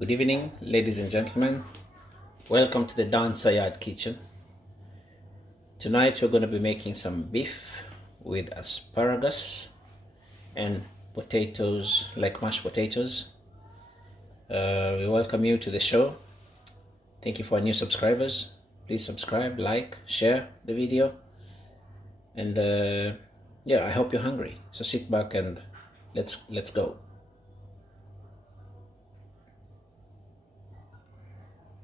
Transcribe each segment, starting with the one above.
Good evening, ladies and gentlemen. Welcome to the Seared kitchen. Tonight we're going to be making some beef with asparagus and potatoes, like mashed potatoes. We welcome you to the show. Thank you for our new subscribers. Please subscribe, like, share the video. And yeah, I hope you're hungry. So sit back and let's go.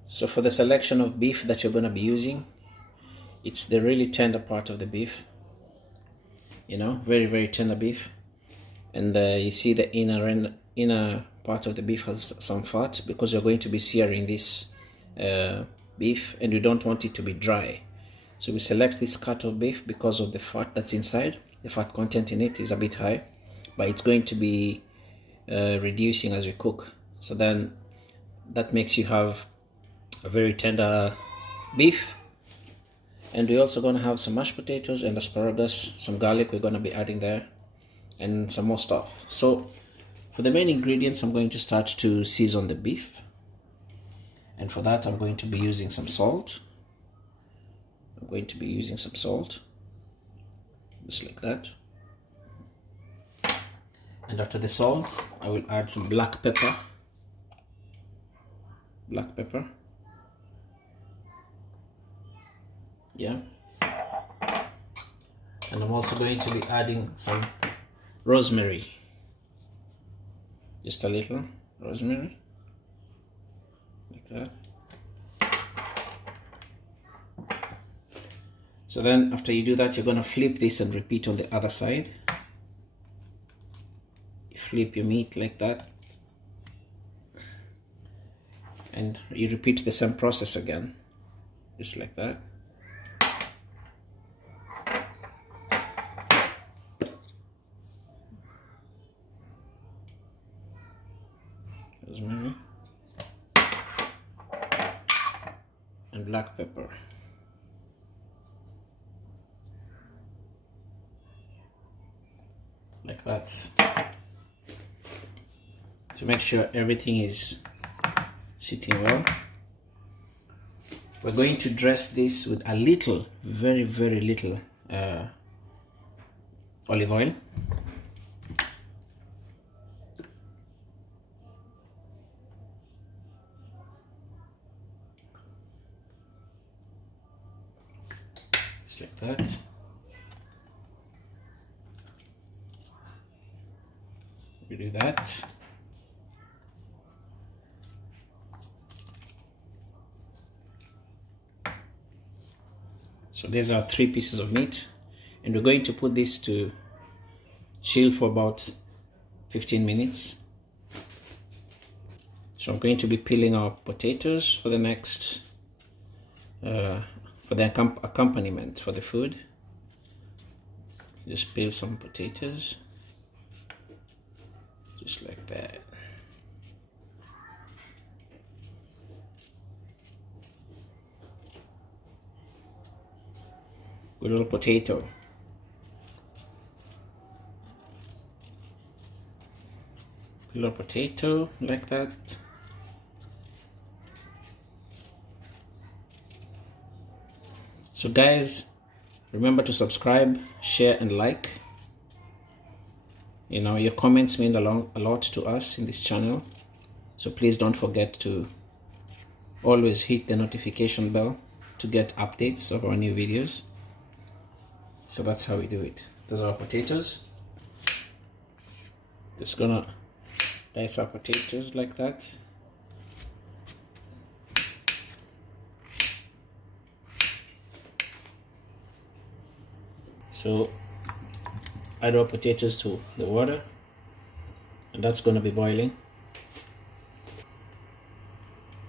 So for the selection of beef that you're going to be using, it's the really tender part of the beef, you know, very tender beef. And you see the inner part of the beef has some fat because you're going to be searing this beef and you don't want it to be dry. So we select this cut of beef because of the fat that's inside. The fat content in it is a bit high, but it's going to be reducing as we cook. So then that makes you have a very tender beef. And we're also going to have some mashed potatoes and asparagus, some garlic we're going to be adding there, and some more stuff. So for the main ingredients, I'm going to start to season the beef, and for that I'm going to be using some salt. I'm going to be using some salt, just like that. And after the salt, I will add some black pepper. Yeah, and I'm also going to be adding some rosemary, just a little rosemary, like that. So then after you do that, you're going to flip this and repeat on the other side. You flip your meat like that and you repeat the same process again, just like that. Rosemary and black pepper. Like that. To make sure everything is sitting well. We're going to dress this with a little, very little olive oil. Just like that. We do that. So these are 3 pieces of meat, and we're going to put this to chill for about 15 minutes. So I'm going to be peeling our potatoes for the next for the accompaniment for the food. Just peel some potatoes, just like that. Good little potato. Peel a potato like that. So guys, remember to subscribe, share and like. You know, your comments mean a lot to us in this channel. So please don't forget to always hit the notification bell to get updates of our new videos. So that's how we do it. Those are our potatoes. Just gonna dice our potatoes like that. So add our potatoes to the water, and that's going to be boiling.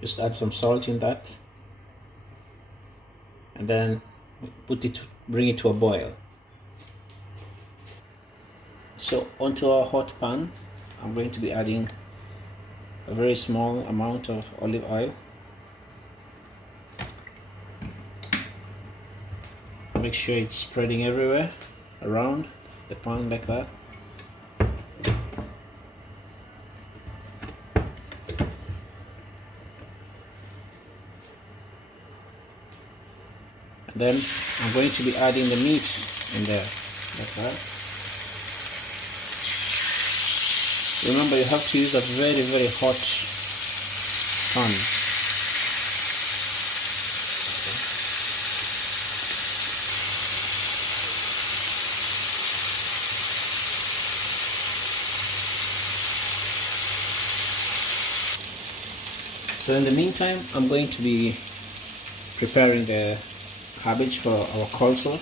Just add some salt in that, and then bring it to a boil. So onto our hot pan, I'm going to be adding a very small amount of olive oil. Make sure it's spreading everywhere around the pan like that. Then I'm going to be adding the meat in there, like that. Remember, you have to use a very, very hot pan. So in the meantime, I'm going to be preparing the cabbage for our coleslaw,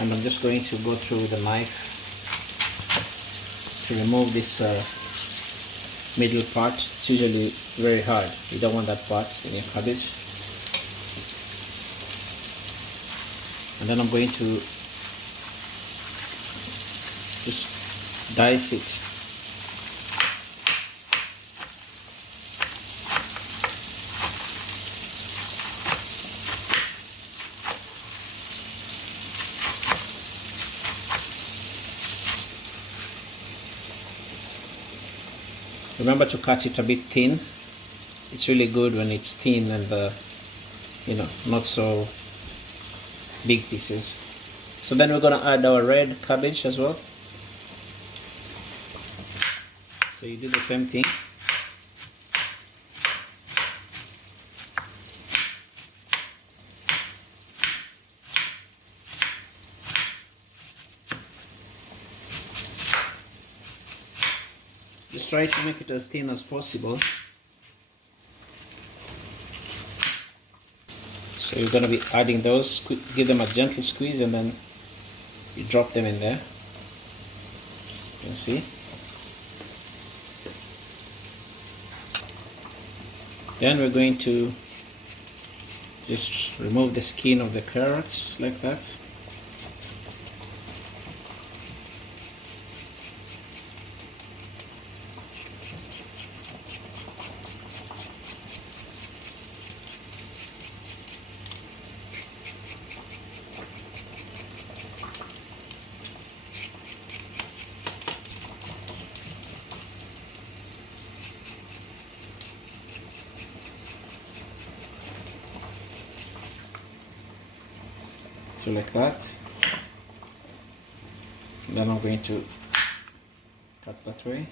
and I'm just going to go through with the knife to remove this middle part. It's usually very hard. You don't want that part in your cabbage. And then I'm going to just dice it. Remember to cut it a bit thin. It's really good when it's thin and not so big pieces. So then we're gonna add our red cabbage as well. So you do the same thing. Just try to make it as thin as possible. So you're going to be adding those, give them a gentle squeeze, and then you drop them in there. You can see. Then we're going to just remove the skin of the carrots like that. So like that. And then I'm going to cut that way.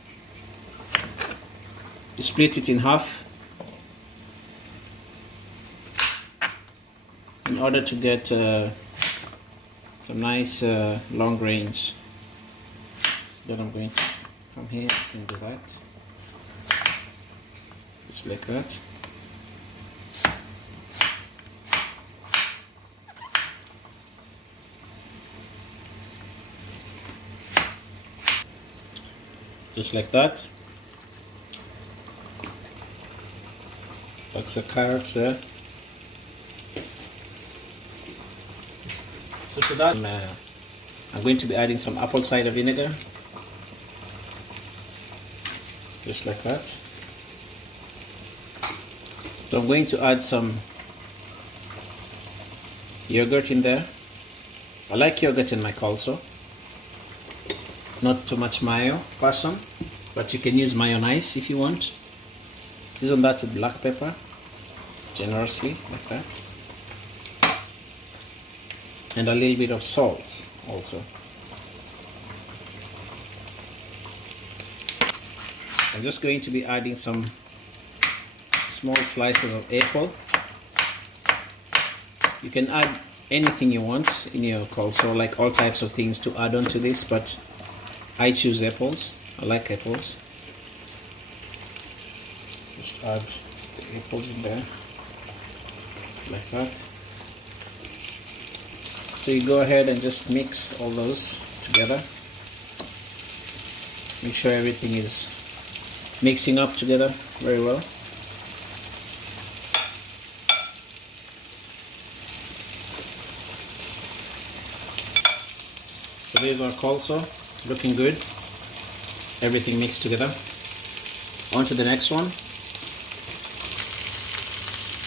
You split it in half in order to get some nice long grains. Then I'm going to come here and do that. Just like that. Just like that. That's the carrots there. So to that, I'm going to be adding some apple cider vinegar. Just like that. So I'm going to add some yogurt in there. I like yogurt in my coleslaw. Not too much mayo person, but you can use mayonnaise if you want. Season that with black pepper generously like that, and a little bit of salt also. I'm just going to be adding some small slices of apple. You can add anything you want in your coleslaw, like all types of things to add on to this, but I choose apples. I like apples. Just add the apples in there, like that. So you go ahead and just mix all those together. Make sure everything is mixing up together very well. So there's our coleslaw. Looking good. Everything mixed together. On to the next one.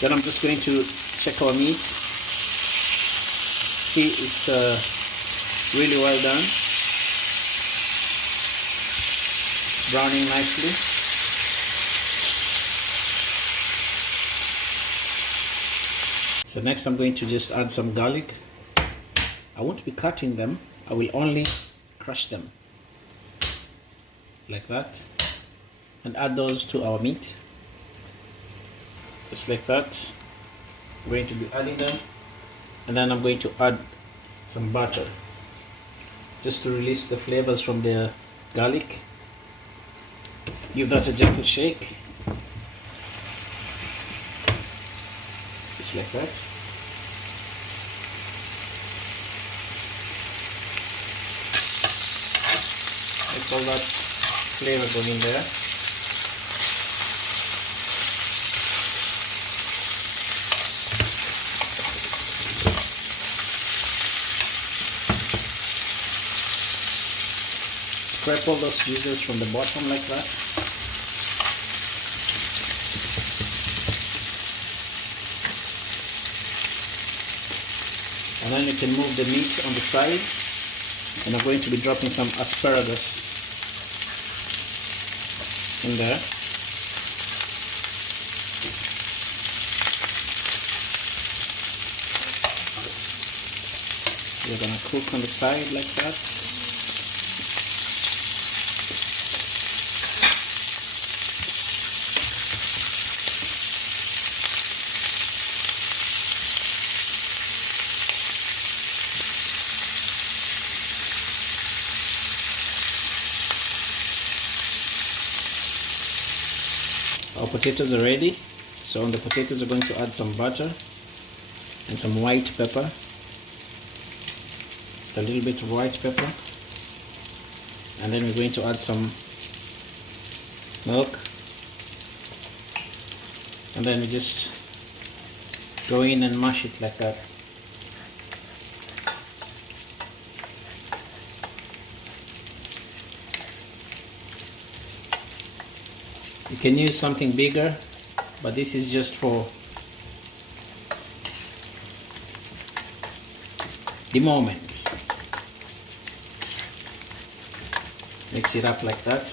Then I'm just going to check our meat. See, it's really well done. It's browning nicely. So next I'm going to just add some garlic. I won't be cutting them, I will only crush them like that and add those to our meat just like that. I'm going to be adding them, and then I'm going to add some butter just to release the flavors from the garlic. Give that a gentle shake just like that. Let all that flavor go in there. Scrape all those juices from the bottom like that. And then you can move the meat on the side, and I'm going to be dropping some asparagus in there. You're gonna cook on the side like that. Our potatoes are ready. So on the potatoes we're going to add some butter and some white pepper. Just a little bit of white pepper. And then we're going to add some milk. And then we just go in and mash it like that. You can use something bigger, but this is just for the moment. Mix it up like that.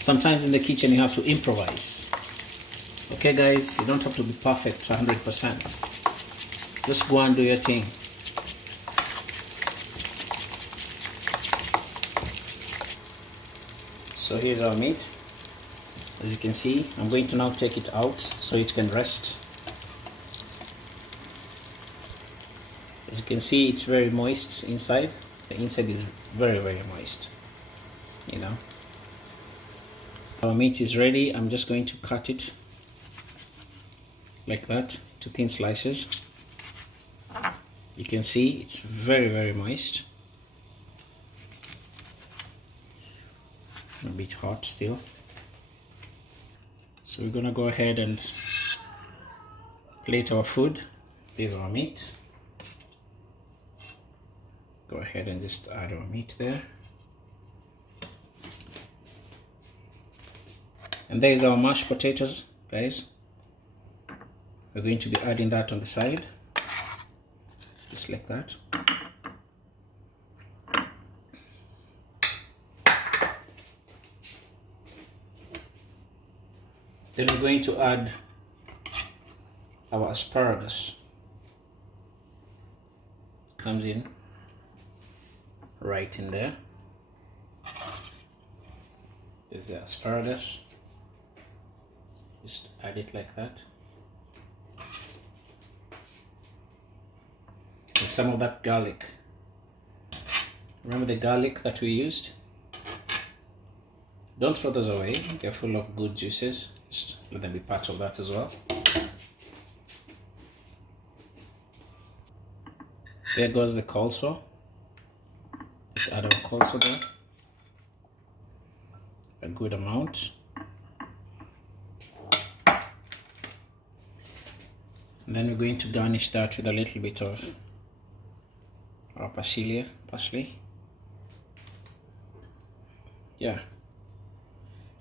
Sometimes in the kitchen you have to improvise. Okay guys, you don't have to be perfect 100%. Just go and do your thing. So here's our meat. As you can see, I'm going to now take it out so it can rest. As you can see, it's very moist inside. The inside is very, very moist. You know. Our meat is ready. I'm just going to cut it like that to thin slices. You can see it's very, very moist. A bit hot still. So we're gonna go ahead and plate our food. There's our meat. Go ahead and just add our meat there. And there's our mashed potatoes, guys. We're going to be adding that on the side. Just like that. Then we're going to add our asparagus. Comes in right in there. There's the asparagus. Just add it like that. And some of that garlic. Remember the garlic that we used? Don't throw those away, they're full of good juices. Just let them be part of that as well. There goes the coleslaw. Just add our coleslaw there. A good amount. And then we're going to garnish that with a little bit of our parsley. Yeah.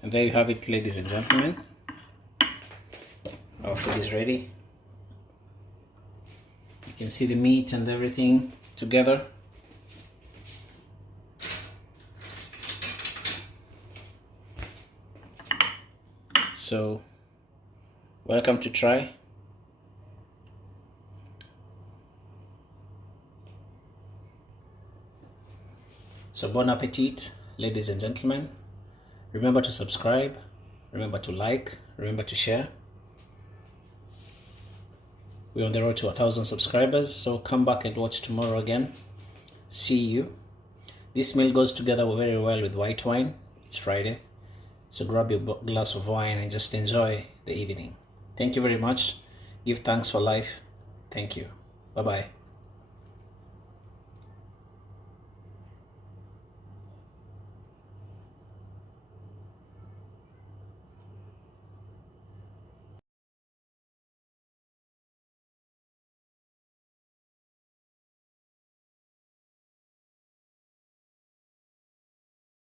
And there you have it, ladies and gentlemen. Our food is ready. You can see the meat and everything together. So welcome to try. So bon appetit, ladies and gentlemen. Remember to subscribe, remember to like, remember to share. We're on the road to 1,000 subscribers, so come back and watch tomorrow again. See you. This meal goes together very well with white wine. It's Friday, so grab your glass of wine and just enjoy the evening. Thank you very much. Give thanks for life. Thank you. Bye-bye.